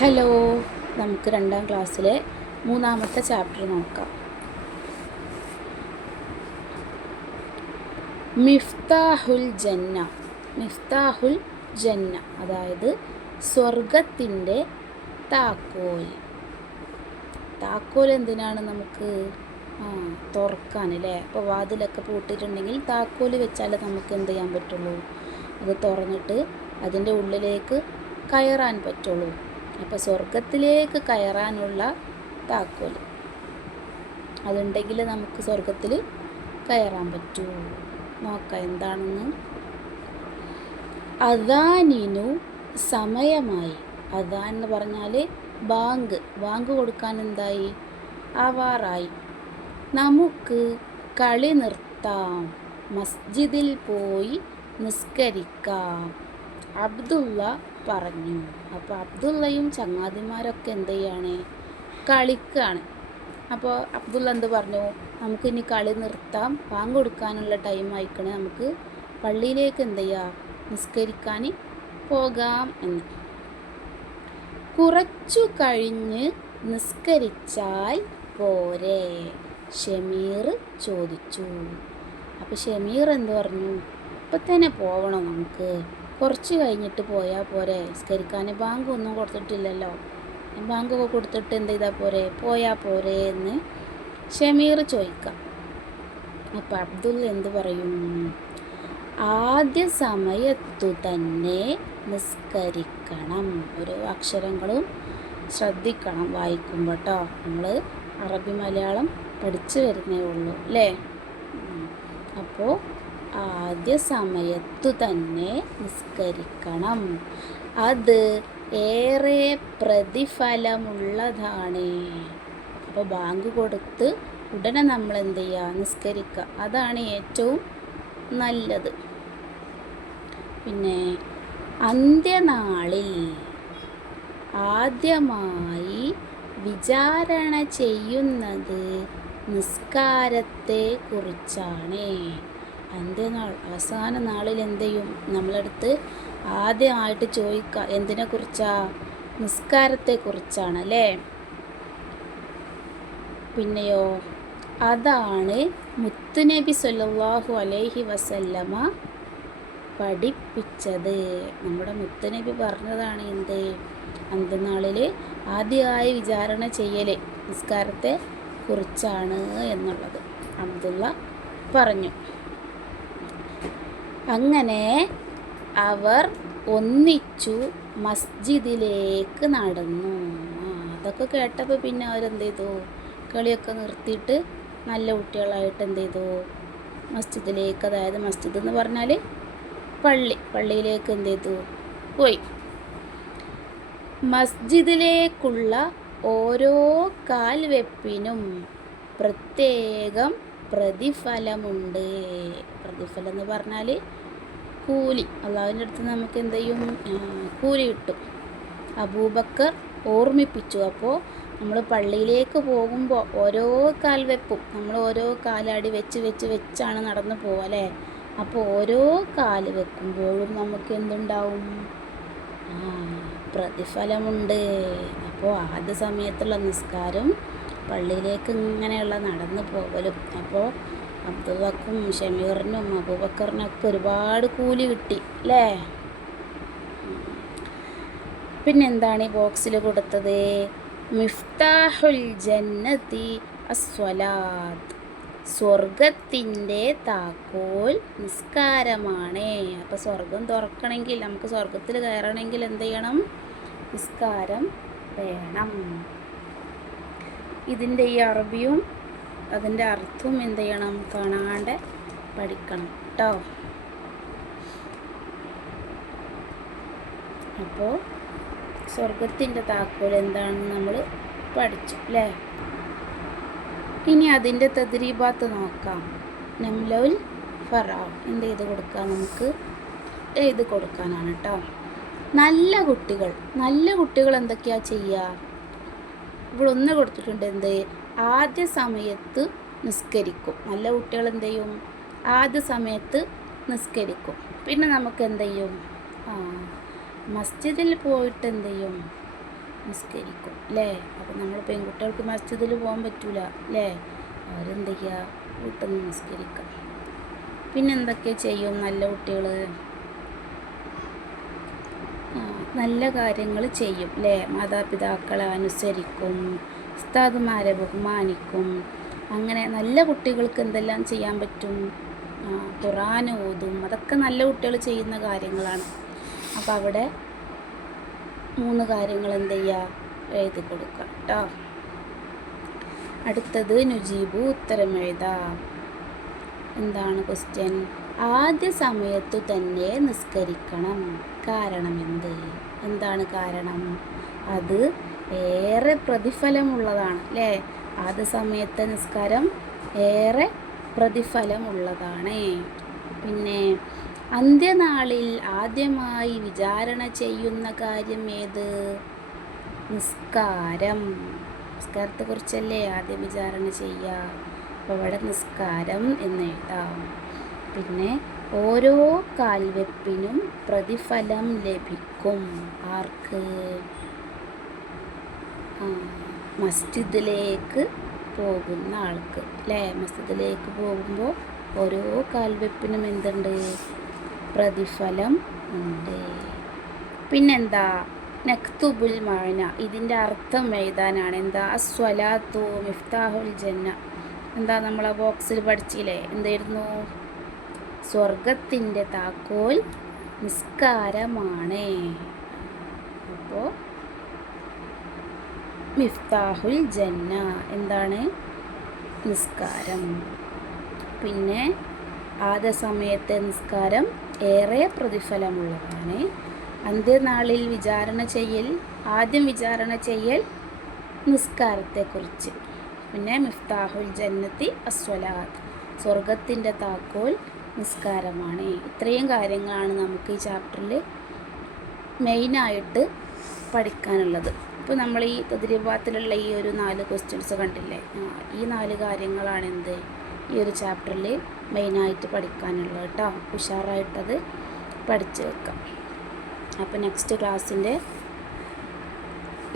Hello, നമുക്ക് 2ാം ക്ലാസ്സിലെ 3ാമത്തെ chapter നോക്കാം. മിഫ്താഹുൽ ജന്ന. മിഫ്താഹുൽ ജന്ന അതായത് സ്വർഗത്തിൻ്റെ താക്കോൽ. താക്കോൽ എന്തിനാണ് നമുക്ക് തുറക്കാൻ അല്ലേ? അപ്പോൾ വാതിലൊക്കെ പൂട്ടിയിട്ടുണ്ടെങ്കിൽ താക്കോൽ വെച്ചാൽ നമുക്ക് എന്ത് ചെയ്യാൻ പറ്റുള്ളൂ? അത് തുറന്നിട്ട് അതിൻ്റെ ഉള്ളിലേക്ക് കയറാൻ പറ്റുള്ളൂ. അപ്പോൾ സ്വർഗത്തിലേക്ക് കയറാനുള്ള താക്കോൽ അതുണ്ടെങ്കിൽ നമുക്ക് സ്വർഗത്തിൽ കയറാൻ പറ്റൂ. നോക്കാം എന്താണെന്ന്. അദാനിനു സമയമായി. അദാൻ എന്ന് പറഞ്ഞാൽ ബാങ്ക് കൊടുക്കാൻ എന്തായി? ആവാറായി. നമുക്ക് കളി നിർത്താം, മസ്ജിദിൽ പോയി നിസ്കരിക്കാം, അബ്ദുള്ള പറഞ്ഞു. അപ്പോൾ അബ്ദുള്ളയും ചങ്ങാതിമാരൊക്കെ എന്ത് ചെയ്യാണ്? കളിക്കാണ്. അപ്പോൾ അബ്ദുള്ള എന്ത് പറഞ്ഞു? നമുക്കിനി കളി നിർത്താം, ബാങ്ക് കൊടുക്കാനുള്ള ടൈം ആയിക്കണേ, നമുക്ക് പള്ളിയിലേക്ക് എന്ത് ചെയ്യാം? നിസ്കരിക്കാൻ പോകാം എന്ന്. കുറച്ചു കഴിഞ്ഞ് നിസ്കരിച്ചാൽ പോരെ? ഷമീർ ചോദിച്ചു. അപ്പോൾ ഷമീർ എന്ത് പറഞ്ഞു? ഇപ്പം തന്നെ പോവണം, നമുക്ക് കുറച്ച് കഴിഞ്ഞിട്ട് പോയാൽ പോരെ? നിസ്കരിക്കാൻ ബാങ്ക് ഒന്നും കൊടുത്തിട്ടില്ലല്ലോ, ബാങ്കൊക്കെ കൊടുത്തിട്ട് എന്ത് ചെയ്താൽ പോരെ? പോയാൽ പോരെ എന്ന് ഷമീർ ചോദിക്കാം. അപ്പം അബ്ദുള്ള എന്ത് പറയും? ആദ്യ സമയത്തു തന്നെ നിസ്കരിക്കണം. ഓരോ അക്ഷരങ്ങളും ശ്രദ്ധിക്കണം വായിക്കുമ്പോൾ കേട്ടോ. നമ്മൾ അറബി മലയാളം പഠിച്ചു വരുന്നേ ഉള്ളൂ അല്ലേ? അപ്പോൾ ആദ്യ സമയത്തു തന്നെ നിസ്കരിക്കണം, അത് ഏറെ പ്രതിഫലമുള്ളതാണ്. അപ്പോൾ ബാങ്ക് കൊടുത്ത് ഉടനെ നമ്മൾ എന്ത് ചെയ്യുക? നിസ്കരിക്കുക, അതാണ് ഏറ്റവും നല്ലത്. പിന്നെ അന്ത്യനാളിൽ ആദ്യമായി വിചാരണ ചെയ്യുന്നത് നിസ്കാരത്തെ കുറിച്ചാണ്. അന്ത്യനാൾ, അവസാന നാളിൽ എന്ത് ചെയ്യും? നമ്മളടുത്ത് ആദ്യമായിട്ട് ചോദിക്കുക എന്തിനെക്കുറിച്ചാ? നിസ്കാരത്തെക്കുറിച്ചാണ് അല്ലേ? പിന്നെയോ അതാണ് മുത്തുനബി സല്ലല്ലാഹു അലൈഹി വസല്ലമ പഠിപ്പിച്ചത്. നമ്മുടെ മുത്തുനബി പറഞ്ഞതാണ് എന്ത്? അന്ത്യനാളിൽ ആദ്യമായി വിചാരണ ചെയ്യൽ നിസ്കാരത്തെ കുറിച്ചാണ് എന്നുള്ളത് അബ്ദുള്ള പറഞ്ഞു. അങ്ങനെ അവർ ഒന്നിച്ചു മസ്ജിദിലേക്ക് നടന്നു. അതൊക്കെ കേട്ടപ്പോൾ പിന്നെ അവരെന്ത് ചെയ്തു? കളിയൊക്കെ നിർത്തിയിട്ട് നല്ല കുട്ടികളായിട്ട് എന്ത് ചെയ്തു? മസ്ജിദിലേക്ക്, അതായത് മസ്ജിദ് എന്ന് പറഞ്ഞാൽ പള്ളിയിലേക്ക് എന്ത് ചെയ്തു? പോയി. മസ്ജിദിലേക്കുള്ള ഓരോ കാൽവെപ്പിനും പ്രത്യേകം പ്രതിഫലമുണ്ട്. പ്രതിഫലം എന്ന് പറഞ്ഞാൽ കൂലി. അള്ളാഹുവിൻ്റെ അടുത്ത് നമുക്ക് എന്ത് ചെയ്യും? കൂലി കിട്ടും. അബൂബക്കർ ഓർമ്മിപ്പിച്ചു. അപ്പോൾ നമ്മൾ പള്ളിയിലേക്ക് പോകുമ്പോൾ ഓരോ കാൽവെപ്പും നമ്മൾ ഓരോ കാലടി വെച്ചാണ് നടന്നു പോവുക അല്ലേ? അപ്പോൾ ഓരോ കാല് വെക്കുമ്പോഴും നമുക്ക് എന്തുണ്ടാവും? പ്രതിഫലമുണ്ട്. അപ്പോൾ ആദ്യ സമയത്തുള്ള നിസ്കാരം, പള്ളിയിലേക്ക് ഇങ്ങനെയുള്ള നടന്നു പോകലും. അപ്പോൾ അബ്ദുള്ളക്കും ഷമീറിനും അബൂബക്കറിനൊക്കെ ഒരുപാട് കൂലി കിട്ടി അല്ലേ? പിന്നെന്താണ് ഈ ബോക്സിൽ കൊടുത്തത്? മിഫ്താഹുൽ ജന്നതി അസ്വലാത്ത്. സ്വർഗത്തിൻ്റെ താക്കോൽ നിസ്കാരമാണ്. അപ്പോൾ സ്വർഗം തുറക്കണമെങ്കിൽ, നമുക്ക് സ്വർഗത്തിൽ കയറണമെങ്കിൽ എന്ത് ചെയ്യണം? നിസ്കാരം വേണം. ഇതിൻ്റെ ഈ അറബിയും അതിൻ്റെ അർത്ഥവും എന്ത് ചെയ്യണം? കാണാണ്ട് പഠിക്കണം കേട്ടോ. അപ്പോൾ സ്വർഗത്തിൻ്റെ താക്കോൽ എന്താണെന്ന് നമ്മൾ പഠിച്ചു അല്ലേ? ഇനി അതിൻ്റെ തദ്രീബാത്ത് നോക്കാം. നംലൗൽ ഫറാവ് എന്ത് ചെയ്ത് കൊടുക്കാം? നമുക്ക് എഴുതി കൊടുക്കാനാണ് കേട്ടോ. നല്ല കുട്ടികൾ എന്തൊക്കെയാ ചെയ്യുക? ഇവിടെ ഒന്ന് കൊടുത്തിട്ടുണ്ട് എന്ത്? ആദ്യ സമയത്ത് നിസ്കരിക്കും. നല്ല കുട്ടികൾ എന്ത് ചെയ്യും? ആദ്യ സമയത്ത് നിസ്കരിക്കും. പിന്നെ നമുക്ക് എന്ത് ചെയ്യും? മസ്ജിദിൽ പോയിട്ട് എന്ത് ചെയ്യും? നിസ്കരിക്കും അല്ലേ. അപ്പോൾ നമ്മൾ പെൺകുട്ടികൾക്ക് മസ്ജിദിൽ പോകാൻ പറ്റൂല അല്ലേ, അവരെന്ത് ചെയ്യുക, വീട്ടിൽ നിന്ന് നിസ്കരിക്കാം. പിന്നെന്തൊക്കെ ചെയ്യും നല്ല കുട്ടികൾ? നല്ല കാര്യങ്ങൾ ചെയ്യും അല്ലേ, മാതാപിതാക്കളെ അനുസരിക്കും, ഉസ്താദുമാരെ ബഹുമാനിക്കും. അങ്ങനെ നല്ല കുട്ടികൾക്ക് എന്തെല്ലാം ചെയ്യാൻ പറ്റും? ഖുർആൻ ഓതും. അതൊക്കെ നല്ല കുട്ടികൾ ചെയ്യുന്ന കാര്യങ്ങളാണ്. അപ്പോൾ അവിടെ 3 കാര്യങ്ങൾ എന്ത് ചെയ്യുക, എഴുതി കൊടുക്കുക കേട്ടോ. അടുത്തത് നുജീബു, ഉത്തരം എഴുതാം. എന്താണ് ക്വസ്റ്റ്യൻ? ആദ്യ സമയത്തു തന്നെ നിസ്കരിക്കണം. കാരണം എന്താണ് കാരണം? അത് ഏറെ പ്രതിഫലമുള്ളതാണ് അല്ലേ. ആദ്യ സമയത്തെ നിസ്കാരം ഏറെ പ്രതിഫലമുള്ളതാണ്. പിന്നെ അന്ത്യനാളിൽ ആദ്യമായി വിചാരണ ചെയ്യുന്ന കാര്യം ഏത്? നിസ്കാരം. നിസ്കാരത്തെക്കുറിച്ചല്ലേ ആദ്യം വിചാരണ ചെയ്യുക. അപ്പോൾ ഇവിടെ നിസ്കാരം എന്ന് എഴുതാം. പിന്നെ ഓരോ കാൽവെപ്പിനും പ്രതിഫലം ലഭിക്കും. ആർക്ക്? മസ്ജിദിലേക്ക് പോകുന്ന ആൾക്ക് അല്ലേ. മസ്ജിദിലേക്ക് പോകുമ്പോൾ ഓരോ കാൽവെപ്പിനും എന്തുണ്ട്? പ്രതിഫലം ഉണ്ട്. പിന്നെന്താ? നക്തുബുൽ മഅന, ഇതിൻ്റെ അർത്ഥം എഴുതാനാണ്. എന്താ? അസ്വലാത്തു മിഫ്താഹുൽ ജന്ന. എന്താ നമ്മളെ ബോക്സിൽ പഠിച്ചില്ലേ, എന്തായിരുന്നു? സ്വർഗത്തിൻ്റെ താക്കോൽ നിസ്കാരമാണ്. അപ്പോൾ മിഫ്താഹുൽ ജന്ന എന്താണ്? നിസ്കാരം. പിന്നെ ആദ്യ സമയത്തെ നിസ്കാരം ഏറെ പ്രതിഫലമുള്ളതാണ്. അന്ത്യനാളിൽ ആദ്യം വിചാരണ ചെയ്യൽ നിസ്കാരത്തെക്കുറിച്ച്. പിന്നെ മിഫ്താഹുൽ ജന്നത്തി അസ്വലാത്ത്, സ്വർഗത്തിൻ്റെ താക്കോൽ നിസ്കാരമാണ്. ഇത്രയും കാര്യങ്ങളാണ് നമുക്ക് ഈ ചാപ്റ്ററിൽ മെയിനായിട്ട് പഠിക്കാനുള്ളത്. ഇപ്പോൾ നമ്മൾ ഈ തദ്രീബാത്തിലുള്ള ഈ ഒരു 4 ക്വസ്റ്റ്യൻസ് കണ്ടില്ലേ, ഈ 4 കാര്യങ്ങളാണ് ഈ ഒരു ചാപ്റ്ററിൽ മെയിനായിട്ട് പഠിക്കാനുള്ളത് കേട്ടോ. ഉഷാറായിട്ടത് പഠിച്ചു വെക്കാം. അപ്പോൾ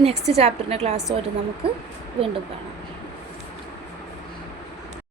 നെക്സ്റ്റ് ചാപ്റ്ററിൻ്റെ ക്ലാസ്സുമായിട്ട് നമുക്ക് വീണ്ടും കാണാം.